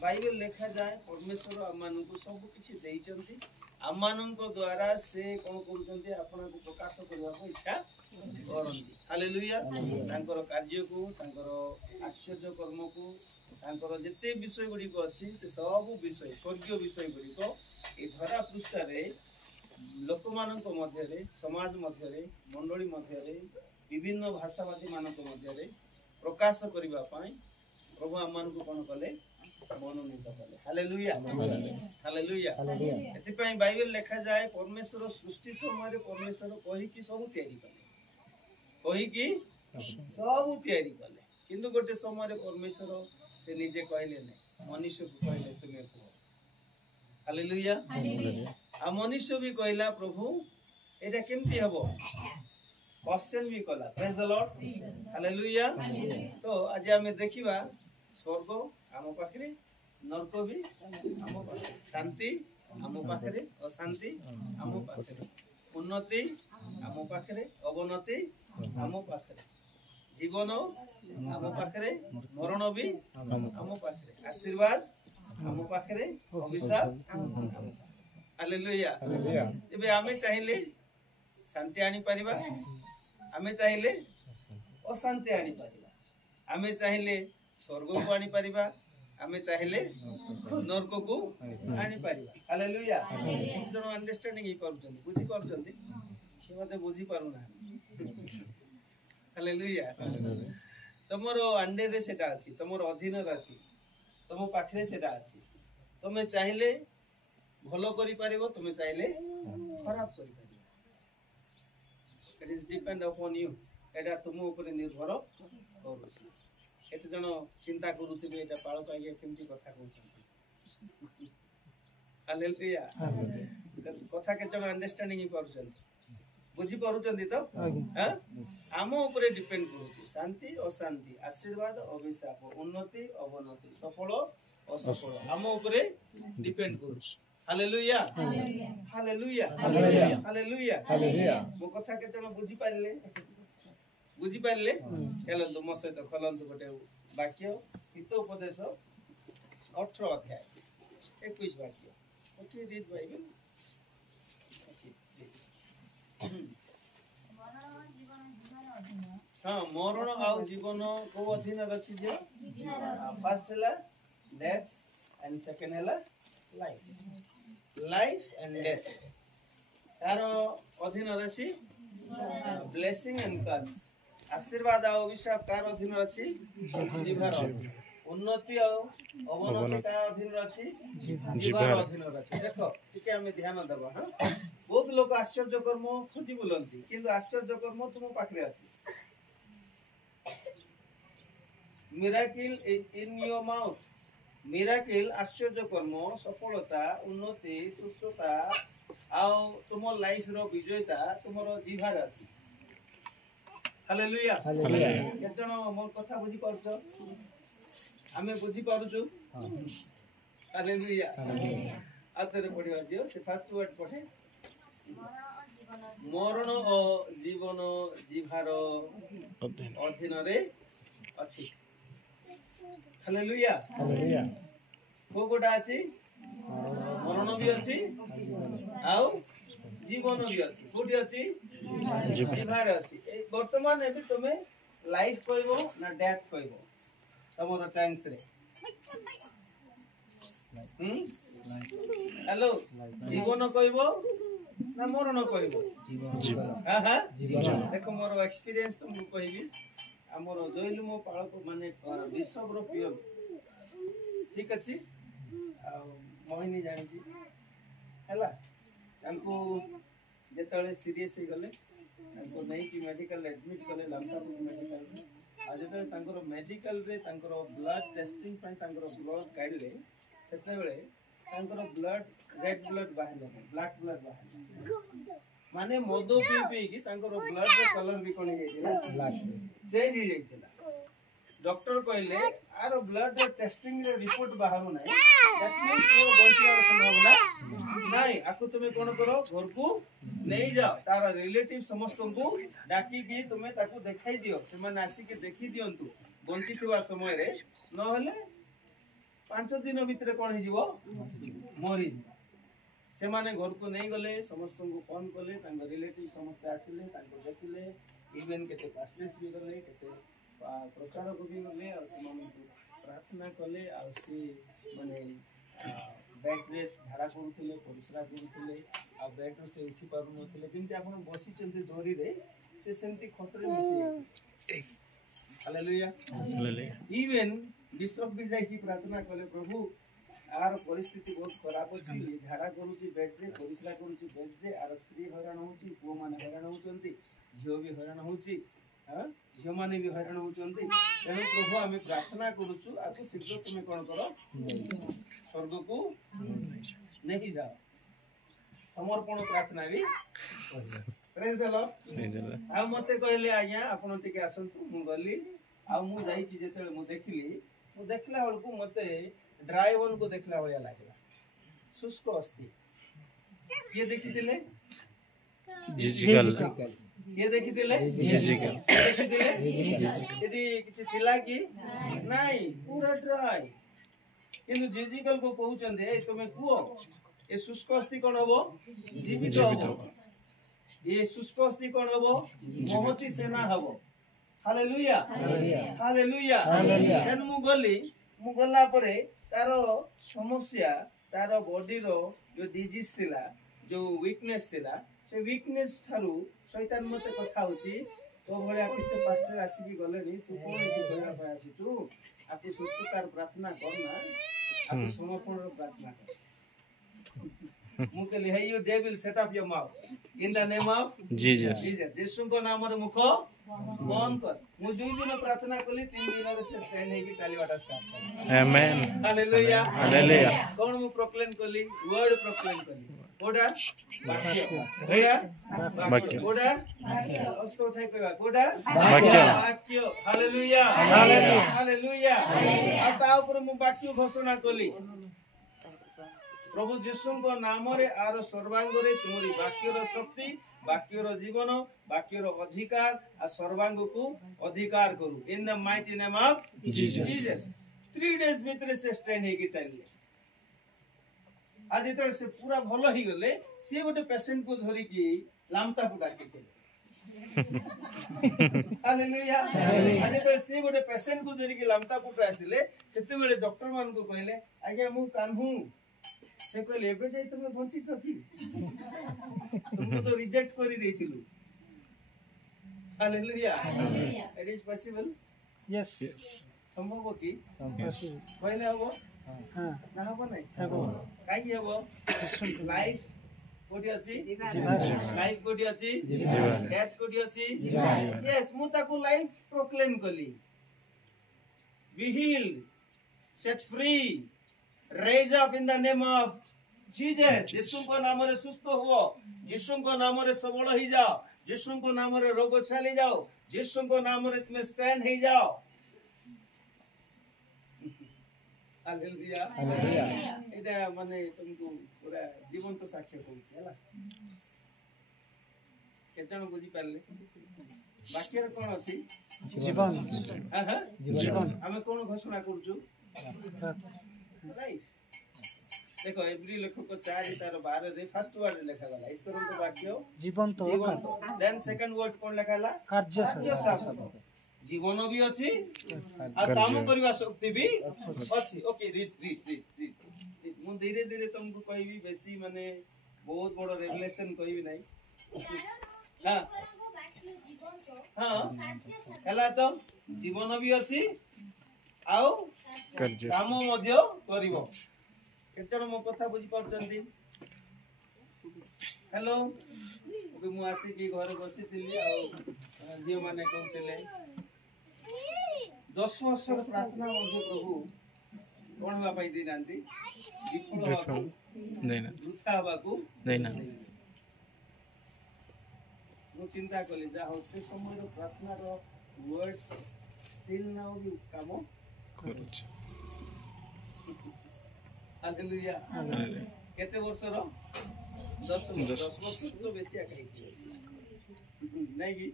Bible लिखा जाए परमेश्वर आम को सब किसी देइचंती आम द्वारा से कौन कर आपन को प्रकाश करने को इच्छा करती हालेलुया तांकर कार्य को तांकर आश्चर्य कर्म को तांकर जिते विषय गुड़िक अच्छी से सब विषय स्वर्गीय विषय गुड़िक ये धरा पृष्ठारे लोक मान समाज मध्य मंडली मध्य विभिन्न भाषावादी मान मध्य प्रकाश करने प्रभु आम को कौन कले मनोनीत कले हालेलुया हालेलुया एथिपाई बाइबल लिखा जाए परमेश्वर सृष्टि समय परमेश्वर कहीकि सब तैयारी कले कहीकि सब तैयारी कले किंतु गोटे समय परमेश्वर से निजे कहले नहीं मनुष्य को कहले तुम्हें कह हालेलुया आ मनुष्य भी कहला प्रभु एटा केमती हबो क्वेश्चन भी कला प्रेज द लॉर्ड हालेलुया तो आज हमें देखिबा स्वर्ग आम पाखरे नरक भी आम पाखरे शांति आम पाखरे अशांति आम पाखरे उन्नति आम पाखरे अवनति आम पाखरे जीवन आम पाखरे मरण भी आम पाखरे आशीर्वाद आम पाखरे अभिशाप हालेलुया एबे आमे चाहिले शांति आनी परिबा आमे चाहिले अशांति आनी परिबा आमे चाहिले स्वर्ग को आनी परिबा आमे चाहिले नरक को आनी परिबा हालेलुया जण अंडरस्टैंडिंग ही करूछन बुझी करूछन से मते बुझी पारु ना हालेलुया तमरो अंडे रे सेटा अछि तमरो अधीन रे अछि तम पाखरे सेटा अछि तमे चाहिले भलो करि पारिबो तमे चाहिले खराब करि पारिबो it is depend upon you एटा तुम ऊपर निर्भर करूछि एते जण चिंता करूथिबे एटा पाळ पाइगे केमती कथा कहउछन हालेलुया कथा के जण अंडरस्टैंडिंग ही करूछन बुझी पारुछन तो हां आम ऊपर डिपेंड करूछि शांति अशांति आशीर्वाद अभिशाप उन्नति अवनति सफल असफल आम ऊपर डिपेंड करूछि हालेलुया हालेलुया हालेलुया हालेलुया मो कथा के जण बुझी पारले चलंतु मो सहित खोलंतु गोटे वाक्य हितोपदेश 18 अध्याय 21 वाक्य ओके रीड बाइबल हाँ मरण आउ जीवन को अधीन रछि जे फर्स्ट हैला डेथ एंड सेकंड हैला लाइफ एंड डेथ तार अधीन रछि ब्लेसिंग एंड कर्स आशीर्वाद आ अभिशाप तार अधीन रछि जीवार उन्नति आ अवनति तार अधीन रछि जीवार अधीन रछि देखो ठीक हमें ध्यान देबा हां बहुत लोग आश्चर्य कर्म खोजी बुलंती किंतु आश्चर्य कर्म तुम पाखरे अछि miracle in your mouth miracle आश्चर्य कर्म सफलता उन्नति सुस्थता आ तुम लाइफ रो विजयता तुमरो जीवार अछि हालेलुया हालेलुया केतन मोर कथा बुझी पारछो हमें बुझी पारुछु हालेलुया आतरे पढिवा जियो से फर्स्ट वर्ड पढे मरण और जीवन जीवार अधीन रे अछि हालेलुया हालेलुया को गोटा अछि मरण भी अछि आउ जीवन भी अछि कोठी अछि जीवार अछि वर्तमान एबी तमे लाइफ कहबो ना डेथ कहबो तमरो टाइम्स रे हेलो जीवन कहबो ना मरण कहबो जीवन हां हां देखो मोर एक्सपीरियंस तुमको कहबी हमर जोइल मो पाळक माने विश्व रो पियो ठीक अछि आ मोहिनी जानि छी हैला हमको जेतले सीरियस हे गले हमको नहीं कि मेडिकल एडमिट करले लंकापुर मेडिकल आज जेतले तांकर मेडिकल रे तांकर ब्लड टेस्टिंग पय तांकर ब्लड काढले सेते बेले तांकर ब्लड रेड ब्लड बाहले ब्लैक ब्लड बाहले माने मदो पी कि तांकर ब्लड रो कलर भी कोन हेइथिला ब्लैक चेंज हो जाइथिला डॉक्टर कहले आर ब्लड टेस्टिंग रे रिपोर्ट बाहरु नै दैट मींस वो बंचियार संभावना नहीं आकु तुम्हें कोन करो घर को नहीं जाओ तार रिलेटिव समस्त को डाकी की तुम्हें ताकू देखाई दियो से माने आसी के देखि दियंतु बंची थिवा समय रे न हले 5 दिन भितर कौन हो मरी से माने घर को नहीं गले समस्त को फोन कले रिलेटिव समस्त आसिले देखिले इवेन केते पास्टेस भी गले केते प्रचारक भी गले और प्रार्थना कले और से माने बेड रे झाड़ा करूथिले परिश्रा करूथिले आ बेड से उठी पारु नथिले जेंति आपण बसी चंती दोरी रे से सेंती खतरे बसी हालेलुया हालेलुया इवेन बिशप भी जाई की प्रार्थना कले प्रभु आर परिस्थिति बहुत खराब अछि झाड़ा करूची बेड रे परिश्रा करूची बेड रे आर स्त्री हैरान होची पो माने हैरान होचंती झियो भी हैरान होची हां झियो माने भी हैरान होचंती तेनु प्रभु आमे प्रार्थना करूछु आको शीघ्र समय कोन करो स्वर्ग को नहीं जाओ समर्पण प्रार्थना भी प्रेज द लॉर्ड आ मते कहले आज्ञा आपण टिके आसंतु मु गली आ मु जाई कि जेते मु देखला हलको मते ड्राई वन को देखला होया लागला शुष्क अस्थि ये देखितिले जिजिकल ये देखितिले जिजिकल देखितिले यदि किछि थिला कि नाही पूरा ड्राई किंतु जिजिकल को कहउचंदे ए तुमे कुओ ए शुष्क अस्थि कोन होबो जीवित होबो ये शुष्क अस्थि कोन होबो महती सेना होबो हालेलुया हालेलुया हालेलुया देन मु गला परे तारो समस्या तारो बॉडी रो जो डिजीज थिला जो वीकनेस थिला से वीकनेस थारु शैतान मते कथा होची तो भले किते पास्टर आसी की गले नी तू कोन की कहरा पाय आसी तू आपको सुस्तकार प्रार्थना करना आपको समर्पण रो प्रार्थना कर मु कहले हे you devil set up your mouth in the name of Jesus Yeshu को नाम रे मुख बंद कर मु 2 दिन प्रार्थना कली 3 दिन रे से स्टैंड हे की चालीवाटा स्टार्ट कर आमेन हालेलुया हालेलुया कोन मु प्रोक्लेम कली वर्ड प्रोक्लेम कली कोडा वाक्य कोडा अस्तो उठाई कहबा कोडा वाक्य हालेलुया हालेलुया हालेलुया आ ता ऊपर मु वाक्य घोषणा कली प्रभु यीशु को नाम रे आरो सर्वांग रे तुमरी वाक्य रो शक्ति वाक्य रो जीवन वाक्य रो अधिकार आ सर्वांग को अधिकार करू in the mighty name of Jesus 3 days भीतर से स्टैंड हे के चलिए आज इतर से पूरा भलो ही गले से गोटे पेशेंट को धरी की लामता पुडा के हालेलुया आज इतर से गोटे पेशेंट को धरी की लामता पुडा आसिले सेते बेले डॉक्टर मान को कहले आज्ञा मु कान्हू से कहले एबे जाई तुम बंची छ की तुमको तो रिजेक्ट करी देथिलु hallelujah it is possible yes संभव की पहले हबो हां ना हबो नै हबो काई हबो लाइफ कोडी अछि लाइफ कोडी अछि डेथ कोडी अछि यस मु ताको लाइफ प्रोक्लेम कली be healed set free raise up in the name of Jesus यीशु को नाम रे सुस्थ हो यीशु को नाम रे सबल ही जाओ यीशु को नाम रे रोग छाली जाओ यीशु को नाम रे तुम स्टैंड ही जाओ हालेलुया हालेलुया एटा माने तुमको पूरा जीवन तो साक्ष्य कहूची हला केतन बुझी पारले बाकी रे कोन अछि जीवन हां हां जीवन हमें कोन घोषणा करूछु देखो एवरी लेखक को 4 तार 12 रे फर्स्ट वर्ड लिखा गला ईश्वर को वाक्य जीवन तो देन सेकंड वर्ड कोन लिखाला कार्य शासन जीवन भी अछि आ काम करबा शक्ति भी अछि ओके रीड मु धीरे धीरे तुमको कहबी बेसी माने बहुत बड़ रेवलेशन कहबी नहीं हां हां हला तो जीवन भी अछि आउ काम मध्य करिवो केचन मो कथा बुझी परचंदी हेलो अबे मु आसी की घर बसी थिली आ जे माने कहतले 10 वर्ष प्रार्थना मध्य प्रभु कोन हवा पाई दी नांती विफल हवा नै ना झूठा हवा को नै ना मु चिंता कली जा हो से समय रो प्रार्थना रो वर्ड्स स्टिल नाउ भी काम करूछ हालेलुया केते वर्ष रो 10 वर्ष तो बेसी आ कहि नै कि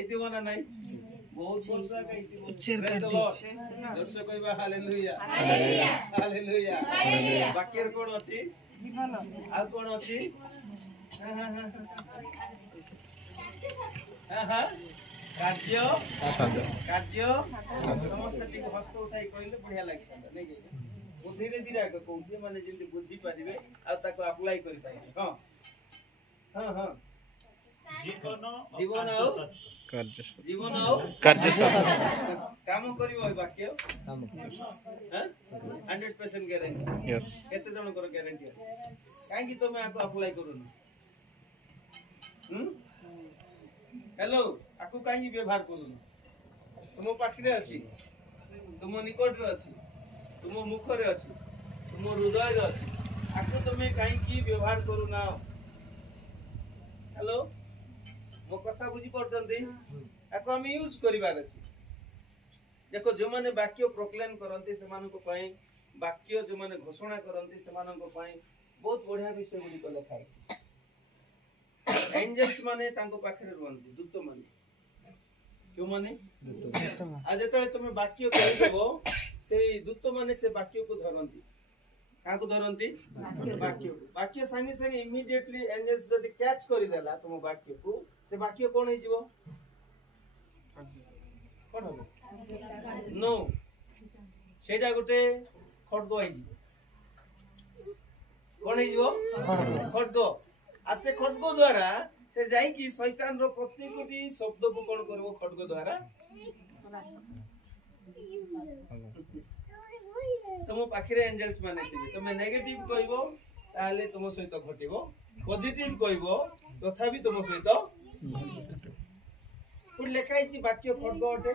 एते बना नै बहुत वर्ष गाइती जोरसे कहबा हालेलुया हालेलुया बाकी कोन अछि आ कोन अछि हां कार्य कार्य समस्त टिक हस्त उठाई कहले बढ़िया लागता नै कि वो धीरे धीरे आगे कहूँ माने जिंदगी बुझी पारिबे आ ताको अप्लाई करि पाइबे हां हां हां जीवन आओ कार्य जीवन आओ कार्य काम करिवो ए वाक्य काम हैं 100% गारंटी यस केते जण कर गारंटी काहे कि तुम आको अप्लाई करूनु हेलो आको काहे कि व्यवहार करूनु तुम पाखरे अछि तुम निकट रे अछि तुम मुख रे अछि तुम हृदय रे अछि आको तुम काहे कि व्यवहार करूना हेलो मो कथा बुझी पड़तंती आको हम यूज करिवार अछि देखो जो माने वाक्य प्रोक्लेम करंती से मानको पई वाक्य जो माने घोषणा करंती से मानको पई बहुत बढ़िया विषय गुडी को लिखा अछि एंजल्स माने तांको पाखरे रहंती दूत माने क्यों माने आ जेतले तुम वाक्य कहि देबो से दूत माने से वाक्य को धरंती काको धरंती वाक्य संगे संगे इमीडिएटली एंजल्स जदी कैच करि देला तुम वाक्य को से वाक्य कोन हे जीवो कोन हो नो सेटा गोटे खड्ग हे कोन हे जीवो खड्ग आ से खड्ग द्वारा से जाई कि शैतान रो प्रत्येकटी शब्द को कोन करबो खड्ग द्वारा तुम पाखरे एंजल्स माने थिबे तुम नेगेटिव कहबो ताले तुम सहित घटिबो पॉजिटिव कहबो तथापि तुम सहित पुर लेखाई छी वाक्य खड्ग अटे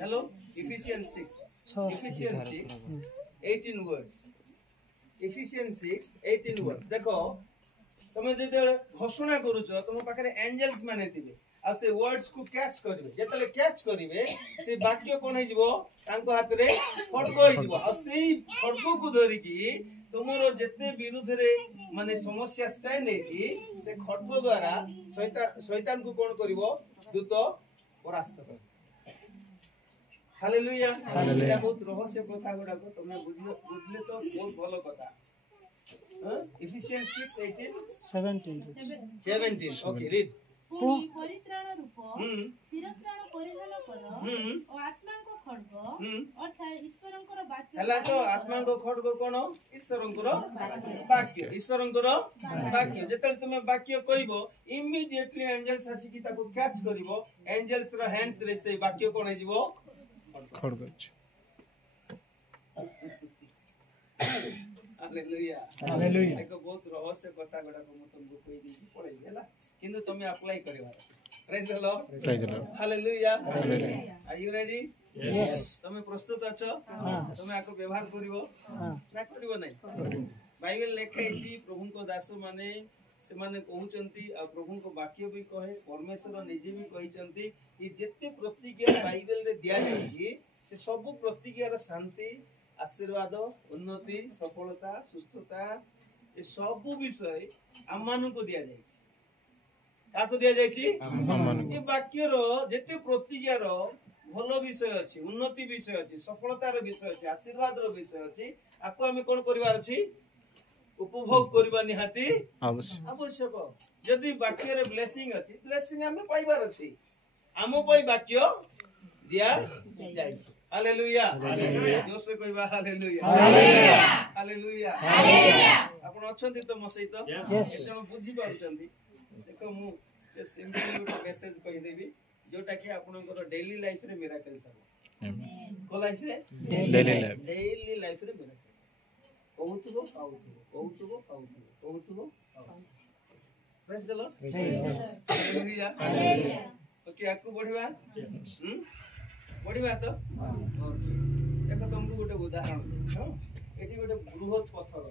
hello efficiency 6 18 words efficiency 6 18 words देखो तुम जे घोषणा करूछ तुम पाखरे एंजल्स माने थिबे आ से वर्ड्स को कैच करिवे जेतले कैच करिवे से वाक्य कोन हे जीवो तांको हाथ रे खड्ग हे जीवो आ सेही खड्ग को धरि की तुमरो जते विरुद्ध रे माने समस्या स्टैंड हे छी से खड्ग द्वारा शैतान को कोन करिवो दूत परास्त कर हालेलुया हालेलुया बहुत रहस्य कथा गुडा को तुमे बुझले तो बहुत भलो कथा इफिशियंस 6:18 ओके रीड परित्राण रूप शिरस्त्राण परिधान कर और आत्मा को खड्ग अर्थात ईश्वरंकर वाक्य हला तो आत्मा को खड्ग कोन ईश्वरंकर वाक्य ईश्वरंकर वाक्य जेतले तुमे वाक्य कहबो इमीडिएटली एंजल्स आसी की ताको कैच करबो एंजल्स रो हैंड्स रे से वाक्य कोन हे जीवो खड्ग हालेलुया हालेलुया एको बहुत रहस्य कथा गडा को म तुमको कहि दी पढै हैला किंतु तुमे अप्लाई करबा praise the Lord hallelujah hallelujah are you ready yes तुमे प्रस्तुत अछो तुमे आको व्यवहार करिवो ना करिवो नै बाइबल लेखै छी प्रभु को दास माने से माने कहउचंती आ प्रभु को वाक्य भी कहे परमेश्वर निजे भी कहिचंती कि जेते प्रतिज्ञा बाइबल रे दिया जाय छी से सब प्रतिज्ञा रो शांति आशीर्वाद उन्नति सफलता सुस्थता ए सब विषय हम मानु को दिया जाय छी काको दिया जाय छी ए वाक्य रो जेते प्रतिज्ञा रो भलो विषय अछि उन्नति विषय अछि सफलता रो विषय अछि आशीर्वाद रो विषय अछि आको हमें कोन करिवार अछि उपभोग करबा निहाती आवश्यक यदि वाक्य रे ब्लेसिंग अछि ब्लेसिंग हमें पाइबार अछि आमो पई वाक्य दिया जाय छी हालेलुया हालेलुया जोर से कहबा हालेलुया हालेलुया हालेलुया हालेलुया आपण अछंती तो म सहित एते बुझी पाउचंती देखो मु ए सिंपल मेसेज कहि देबी जोटा कि आपनकर डेली लाइफ रे मिराकल सब आमेन को लाइफ रे डेली लाइफ रे मिराकल कहउतबो कहउतबो praise the Lord hallelujah hallelujah okay आकु बढ़िबा बढ़िबा तो देखो तुमको गोटे उदाहरण हां एठी गोटे बृहत पत्थर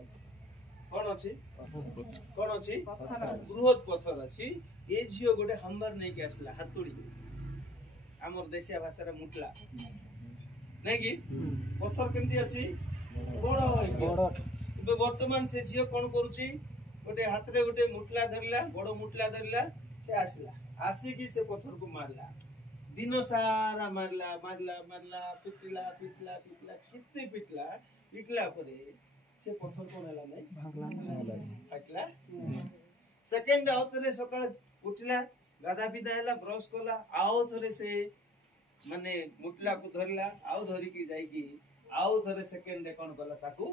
अछि कोन अछि बृहत पत्थर अछि ए झियो गोटे हम्बर नै के आसला हातुड़ी हमर देशिया भाषा रे मुटला नै कि पत्थर केमती अछि बड़ होय वर्तमान से झियो कोन करूची गोटे हाथ रे गोटे मुटला धरला बड़ मुटला धरला से आसला आसिकी से पत्थर को मारला दिन सारा मारला मारला मारला पिटला पिटला पिटला कितने पिटला पिटला परे से पत्थर को नेला नहीं भागला फाटला सेकंड आउ थरे सकाळ उठला गाधा पिधा हैला ब्रश कला आउ थरे से माने मुटला को धरला आउ धरी की जाई की आउ थरे सेकंड दे कोन कला ताकू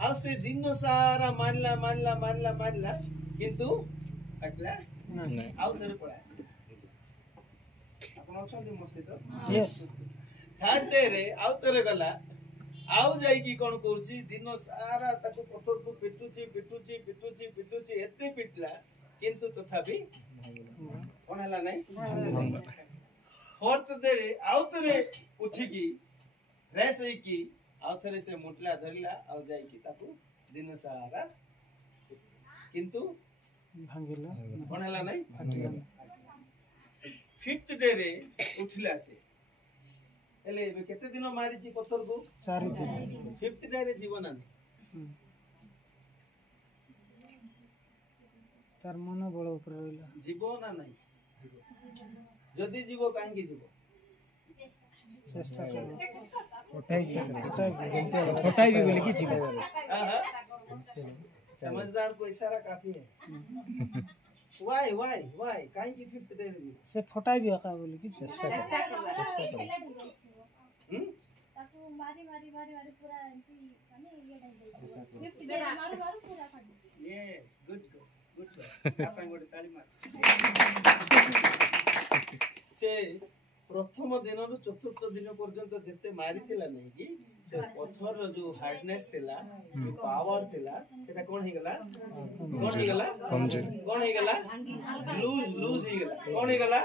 आउ से दिन सारा मारला मारला मारला मारला किंतु फाटला नहीं आउ थरे पळा आपण अछन मो सहित यस थर्ड डे रे आउ थरे गला आउ जाई की कोन करछि दिन सारा ताकू पत्थर को पिटुची पिटुची पिटुची पिटुची एते पिटला किंतु तथापि कोन हला नहीं फोर्थ डे रे आउ थरे उठी की फ्रेश है की आउ थरे से मुटला धरला आउ जाई की ताकू दिन सारा किंतु भांगिला कोन हला नहीं फाटिला फिफ्थ डे रे उठला से एले केते दिन मारी छी पत्थर को 4 दिन फिफ्थ डे रे जीवन आनी तार मन बळ ऊपर रहला जीव ना नहीं जदी जीव काहे की जीव चेष्टा करो फोटाई भी बोले की जीव समझदार को इशारा काफी है व्हाई काहे की फिफ्थ डे रे से फोटाई भी का बोले की चेष्टा ताको मारी मारी मारी मारी पूरा एंटी माने ये डाल दे 50 डे मारू मारू पूरा कर दे यस गुड आपण गोटे ताली मार से प्रथम दिन रु चतुर्थ दिन पर्यंत जते मारी थिला नै कि से पत्थर रो जो हार्डनेस थिला जो पावर थिला सेटा कोन हे गेला कोन हे गेला लूज हे गेला कोन हे गेला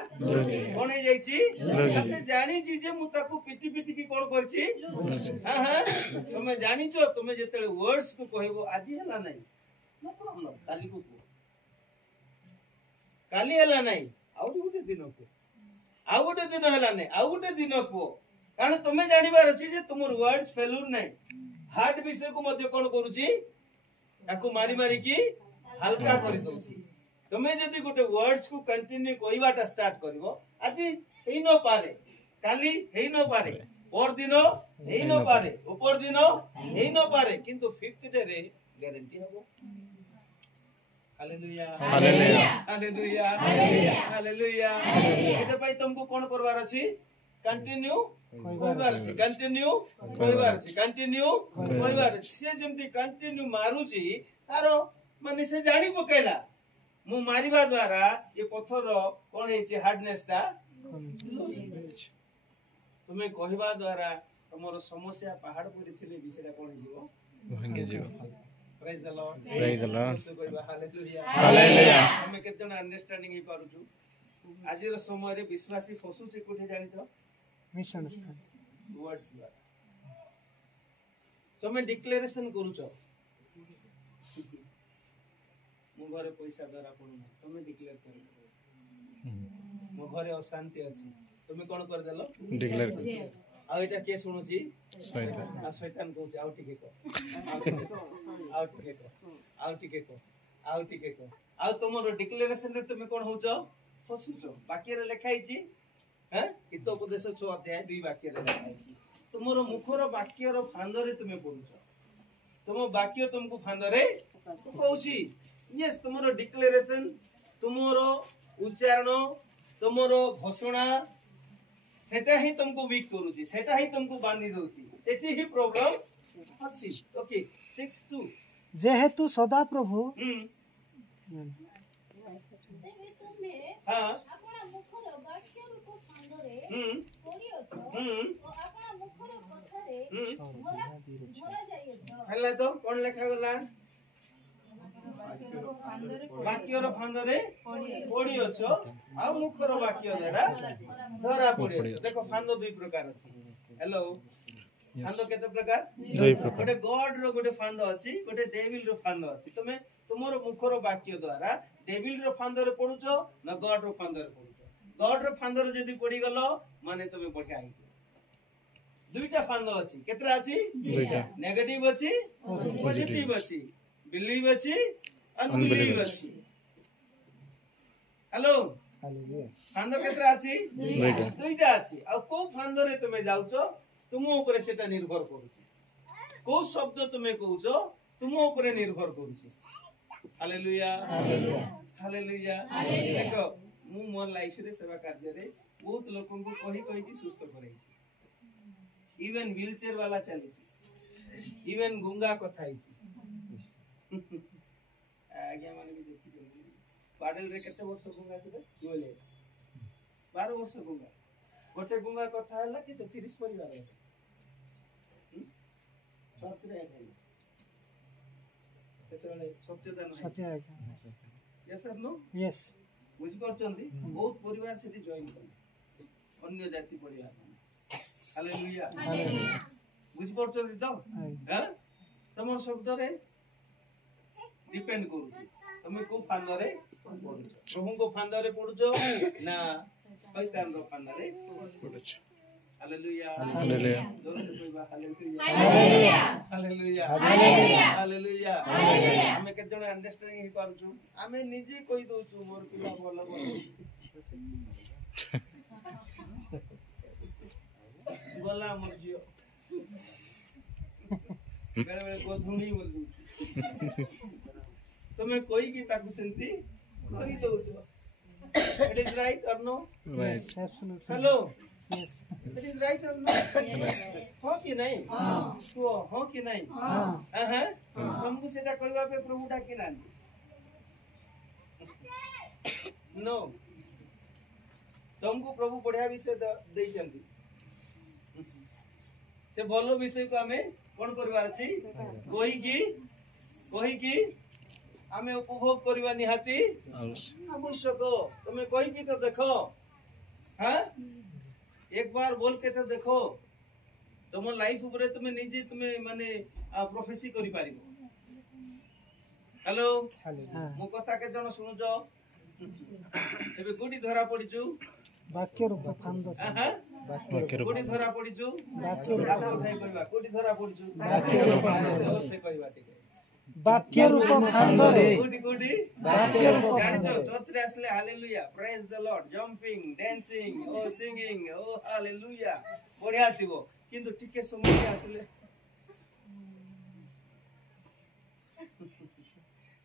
कोन हे जाई छी से जानी छी जे मु ताको पिटी पिटी की कोन करछि हां हां तुमे जानि छो तुमे जते वर्ड्स को कहबो आजी हला नै नो प्रॉब्लम काली को काली हला नै आउ गुटे दिन को आउ गोटे दिन हला नै आउ गोटे दिन को कारण तुमे जानिबार अछि जे तुमर वर्ड्स फेलुर नै हार्ट विषय को मध्ये कोन करूची ताको मारी मारी की हल्का करि दोची तुमे जदी गोटे वर्ड्स को कंटिन्यू कहिबाटा स्टार्ट करबो आजि हेई न पारे काली हेई न पारे पर दिन हेई न पारे ऊपर दिन हेई न पारे किंतु फिफ्थ डे रे गारंटी हबो हालेलुया हालेलुया हालेलुया हालेलुया एते पई तुमको कोन करबार अछि कंटिन्यू कहबार अछि कंटिन्यू कहबार अछि कंटिन्यू कहबार अछि से जेमति कंटिन्यू मारुची तारो माने से जानि पकेला मु मारिबा द्वारा ये पत्थर कोन हेछि हार्डनेस ता तुमे कहबा द्वारा तमरो समस्या पहाड़ परि थिले बिसेरा कोन हिजो भांगे जीव Praise the Lord. Praise the Lord. Hallelujah. Hallelujah. हमें केते जण अंडरस्टैंडिंग ही पारुछु आज रो समय रे विश्वासी फसु छै कोठे जानि तो मिसअंडरस्टैंड वर्ड्स द्वारा तमे डिक्लेरेशन करूछो मो घरे पैसा द्वारा पडु तमे डिक्लेयर करू मो घरे अशांति अछि तमे कोन कर देलो डिक्लेयर कर आ एटा के सुनुची शैतान कहू आउ टिके को आउ टिके को आउ टिके को आउ टिके को आ तमरो डिक्लेरेशन रे तुमे कोन होचो फसुचो वाक्य रे लिखाई छी हैं हित उपदेश 6 अध्याय 2 वाक्य रे लिखाई छी तुमरो मुखरो वाक्य रो फांदो रे तुमे पढुचो तुमो वाक्य तुमको फांदो रे कहूची यस तुमरो डिक्लेरेशन तुमरो उच्चारण तुमरो घोषणा सेटा ही तुमको वीक करूची सेटा ही तुमको बांधी दोची सेठी ही प्रॉब्लम्स अछि ओके 6:2 जेहेतु सदा प्रभु तुमे हां आपना मुखर वाक्य रूप फांदरे पडियोतो ओ आपना मुखर कथारे भरा जाइयो हल्ला तो कोन लेखा गला वाक्य रो फांदरे पडियोछ आ मुखर वाक्य द्वारा धरा पडियोछ देखो फांदो दुई प्रकार अछि हेलो फांदो केते प्रकार दुई प्रकार गोटे गॉड रो गोटे फांदो अछि गोटे डेविल रो फांदो अछि तुमे तुमरो मुखर वाक्य द्वारा डेविल रो फांदरे पडुछो न गॉड रो फांदरे पडुछो गॉड रो फांदरे जदी पडी गलो माने तुमे बढ़िया आइ दुईटा फांदो अछि केतरा अछि दुईटा नेगेटिव अछि पॉजिटिव अछि बिलीव अछि अनबिलीव अछि हेलो हालेलुया फांद केतरा अछि दुईटा अछि आ को फांद रे तुमे जाउछो तुम ऊपर सेटा निर्भर करूछि को शब्द तुमे कहउछो तुम ऊपर निर्भर करूछि हालेलुया हालेलुया देखो मु मोर लाइफ रे सेवा कार्य रे बहुत लोकन को कहि कहि कि सुस्त करै छी इवन व्हीलचेयर वाला चली छी इवन गुंगा कथाई छी आज्ञा माने भी देखि जल्दी बाडल रे केते वर्ष गुंगा छिले 12 वर्ष गुंगा गोटे गुंगा कथा हला कि 30 परिवार है चर्च रे है सेतले सत्यता नहीं सत्य है यस सर नो यस बुझि परचंदी बहुत परिवार सेठी जॉइन कर अन्य जाति परिवार हालेलुया हालेलुया बुझि परचंदी तो हां तमर शब्द रे डिपेंड करूची तमे को फांद रे पडुछ प्रभु को फांद रे पडुछ ना शैतान रो फांद रे पडुछ हालेलुया हालेलुया जोर से कहबा hallelujah hallelujah hallelujah hallelujah hallelujah हमें के जण अंडरस्टैंडिंग ही पारुछु हमें निजे कहि दोछु मोर पिला बोला बोला मोर जियो बेले बेले गोधुणी बोल दूछु तमे कोई की ताकू सेंती करि दोछु it is right or no right absolutely hello yes it is right or no हो कि नहीं हां तो हो कि नहीं हां हां हमको सेटा कहबा पे प्रभु डाकी नांदी नो तुमको प्रभु बढ़िया विषय देई चंदी से भलो विषय को हमें कोन करबार अछि कहि की हमें उपभोग करबा निहाती आवश्यक तुम कहि की तो देखो हां एक बार बोल के तो देखो तुम लाइफ ऊपर तुम निजे तुम माने प्रोफेसी करि पारिबो हेलो हालेलुया मो कथा के जण सुनुजो एबे गुडी धरा पडिचू वाक्य रूप फांद हां वाक्य रूप गुडी धरा पडिचू वाक्य रूप हाथ उठाई कहबा गुडी धरा पडिचू वाक्य रूप जोर से कहबा ठीक वाक्य रूप फांद रे गुडी वाक्य रूप जानिचो चर्च रे आसले hallelujah praise the Lord jumping dancing ओ सिंगिंग ओ हालेलुया बढ़िया थिबो किंतु टिके समय आसले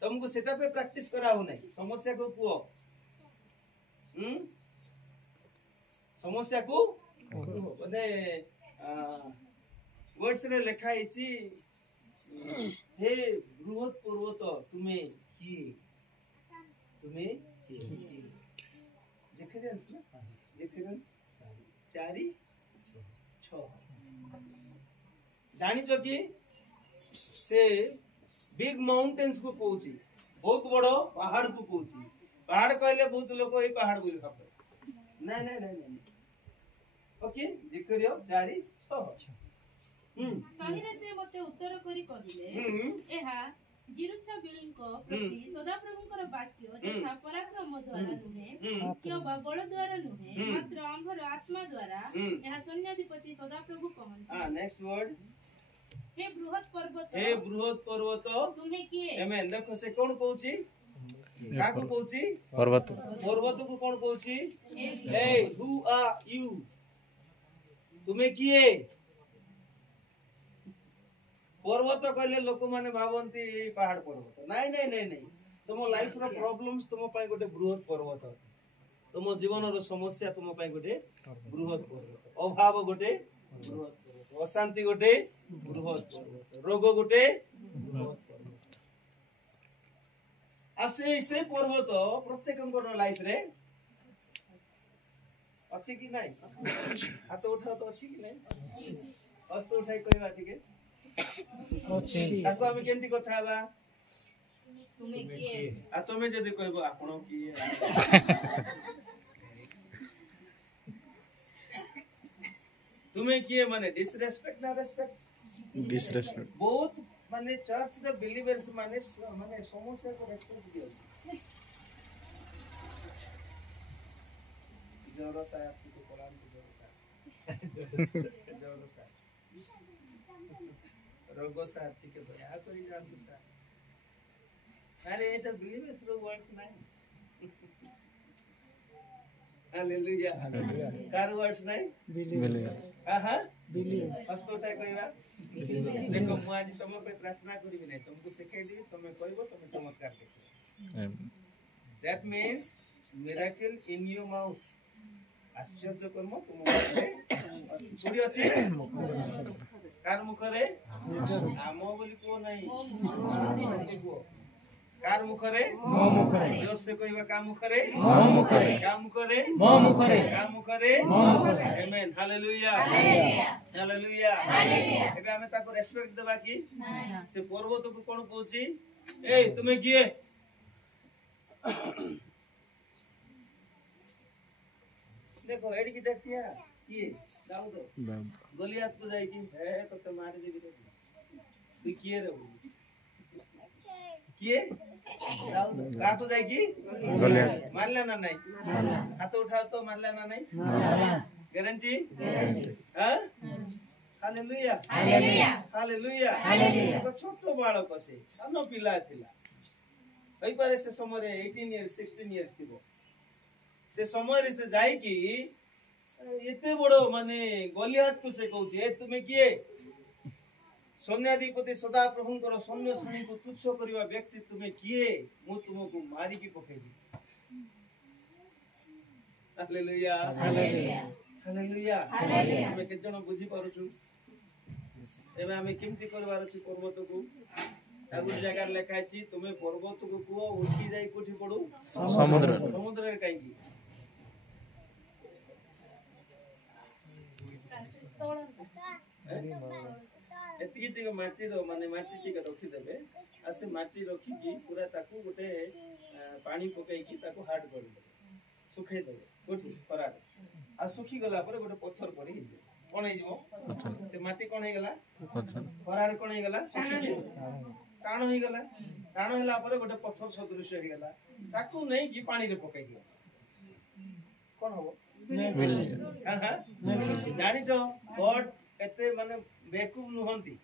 तुमको सेटअप पे प्रैक्टिस कराओ नहीं समस्या को कुओ समस्या को बोले वर्ष रे लिखा हिची हे बृहत पर्वत तुम्हें किए जेफिरेंस ना जेफिरेंस 4:6 जानी जो कि से बिग माउंटेन्स को कहूची बहुत बड़ो पहाड़ को कहूची पहाड़ कहले बहुत लोग ए पहाड़ बोली खापे नहीं ओके जिकरियो 4:6 तहिरे से मते उत्तर करी कहिले एहा जिरुसाबिलको प्रति सदाप्रभुଙ୍କର ବାକ୍ୟ ଯଥା ପରାକ୍ରମ ଦ୍ୱାରା ନୁହେଁ କିମ୍ବା ବଳ ଦ୍ୱାରା ନୁହେଁ ମାତ୍ର ଆମ୍ଭର ଆତ୍ମା ଦ୍ୱାରା ଏହା ସୈନ୍ୟାଧିପତି ସଦାପ୍ରଭୁ କହନ୍ତି नेक्स्ट वर्ड हे ବୃହତ ପର୍ବତ ତୁମେ କିଏ एमे देखो से कोन कहूची काको कहूची पर्वत को कोन कहूची हे हु आर यू तुमे किए पर्वत कहले लोक माने भावंती पहाड़ पर्वत नहीं तुम लाइफ रो प्रॉब्लम्स तुम पाई गोटे बृहत पर्वत तुम जीवन रो समस्या तुम पाई गोटे बृहत पर्वत अभाव गोटे बृहत पर्वत अशांति गोटे बृहत पर्वत रोग गोटे बृहत पर्वत आसे से पर्वत प्रत्येकंकर लाइफ रे अछि कि नहीं हाथ उठा तो अछि कि नहीं हस्त उठाई कहबा ठीक ଅଛି ताको हम केंती କଥା हेबा ତୁମେ କିଏ आ तमे जदी कहबो आपण की तुमे किए माने डिसरेस्पेक्ट ना रेस्पेक्ट बहुत माने चर्च रे बिलीवर्स माने समस्या को रेस्पेक्ट दियो जोरो सा आपको कोलान जोरो सा रोगो सा ठीक है दया करी जानतु सा अरे एटा बिलीवर्स रो वर्ड्स नाही हालेलुया कार वर्ड्स नहीं Believers. हां Believers. हस्तोटा कहबा देखो मु आज तुम पे प्रार्थना करिबि नै तुमको सिखाइ दिबि तुम कहबो तुम चमत्कार देखो that means miracle in your mouth आश्चर्य कर्म तुम मुखरे कोडी अछि कार मुखरे आमो बोली को नहीं कार मुखरे ମୋ ମୁଖରେ जोर से कहबा का मुखरे ମୋ ମୁଖରେ का मुखरे ମୋ ମୁଖରେ का मुखरे ମୋ ମୁଖରେ आमेन हालेलुया हालेलुया एबे हमें ताको रेस्पेक्ट देबा की से पर्वत को कोन कहूची ए तुमे किए देखो एडी की डटिया किए दाऊद गलियात को जाई की हे तो ते मार देबी रे तू किए रे किए दाऊद का तो जाई की गलियात मारला ना नहीं हाथ उठाओ तो मारला ना नहीं ग्यारंटी हां हालेलुया हालेलुया हालेलुया हालेलुया एक छोट बालक से छानो पिला थिला होई पारे से समय 18 इयर्स 16 इयर्स थिबो से समय से जाई की एते बड़ो माने गलियात को से कहउती ए तुमे किए सैन्याधिपति सदा प्रभुंकर सैन्य श्रेणी को तुच्छ करिवा व्यक्ति तुमे किए मु तुमको मारी की पकेबी हालेलुया हालेलुया हालेलुया हालेलुया हमें के जण बुझी पारुछु एबे हमें केमती करबार अछि पर्वत को आगु जगह लेखा अछि तुमे पर्वत को कुओ उठी जाई कोठी पडू समुद्र समुद्र रे काई की एतिकी टिक माटी रो माने माटी टिक रखी देबे आ से माटी रखी की पूरा ताकू गोटे पानी पकाई की ताकू हार्ड कर देबे सुखाई देबे कोठी खरा आ सुखी गला पर गोटे पत्थर पड़ी कोन हे जबो से माटी कोन हे गला खरा रे कोन हे गला सुखी के टाण हे गला टाण होला पर गोटे पत्थर सदृश हे गला ताकू नहीं की पानी रे पकाई दियो कोन हो हां हां जानि छ गॉड एते माने बेकूफ नुहंती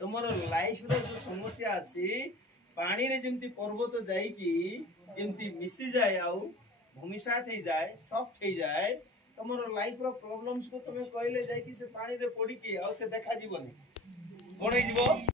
तुमर लाइफ रो जो समस्या अछि पानी रे जेमती पर्वत जाई की जेमती मिसी जाय आउ भूमिसात हे जाय सॉफ्ट हे जाय तुमर लाइफ रो प्रॉब्लम्स को तुमे कहले जाय की से पानी रे पड़ी की आउ से देखा जीवनी कोन हे जीवो